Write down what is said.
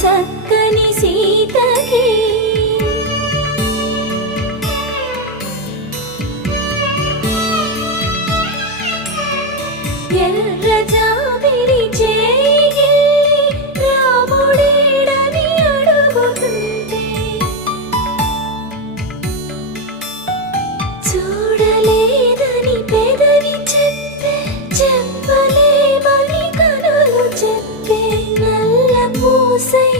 చక్కని సీతకి ఎర్ర జాబిలి చేయి రాముడేడని అడుగుతుంటే చూడలేదని పెదవి చెప్పే చెప్పలేమని కనులు చెప్పే నల్ల పూసై